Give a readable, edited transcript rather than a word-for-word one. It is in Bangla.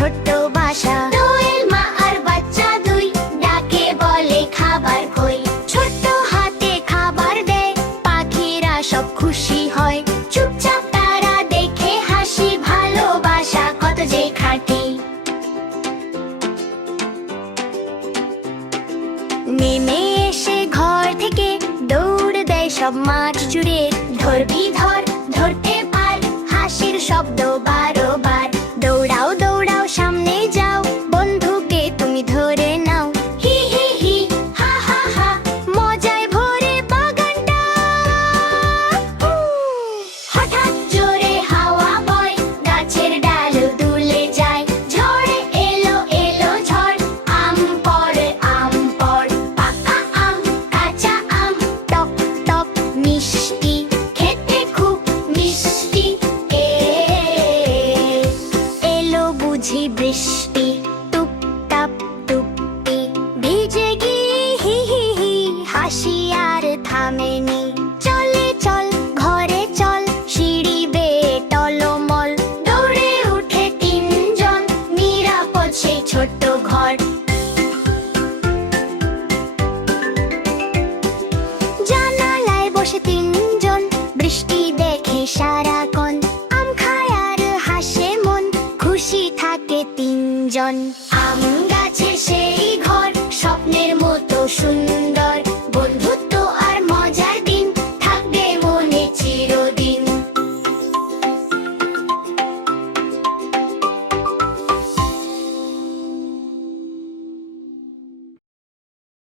ছোট্ট বাসা। দোয়েল মা আর বাচ্চা দুই ডাকে বলে খাবার কই। ছোট্ট হাতে খাবার দেয়, পাখিরা সব খুশি হয়। চুপচাপ তারা দেখে হাসি, ভালোবাসা কত যে খাঁটি। নেমে এসে ঘর থেকে দৌড় দেয় সব মাঠ জুড়ে। ধরবি ধর, ধরতে পার, হাসির শব্দ বারবার। দৌড়াও দৌড়াও সামনে যাও, বন্ধুকে তুমি ধরে নাও। হি হি হি, হা হা হা, মজায় ভরে বাগানটা। হঠাৎ জোরে হাওয়া বয়, গাছের ডাল দুলে যায়। ঝড়ে এলো এলো ঝড়, আম পড়ে আম পড়। পাকা আম, কাঁচা আম, টক টক মিষ্টি, খেতে খুব মিষ্টি। এলো বুঝি বৃষ্টি, টুপ টাপ টুপটি, ভিজে গিয়ে হি হি হি, হাসি আর থামেনি। চলে চল ঘরে চল, সিঁড়ি বেয়ে টলমল। দৌড়ে উঠে তিনজন, নিরাপদ সেই ছোট্ট ঘর। জানালায় বসে তিনজন, বৃষ্টি দেখে সারাক্ষণ। আম খায় আর হাসে মন, খুশি থাকে তিনজন। আম গাছে সেই ঘর, স্বপ্নের মতো সুন্দর।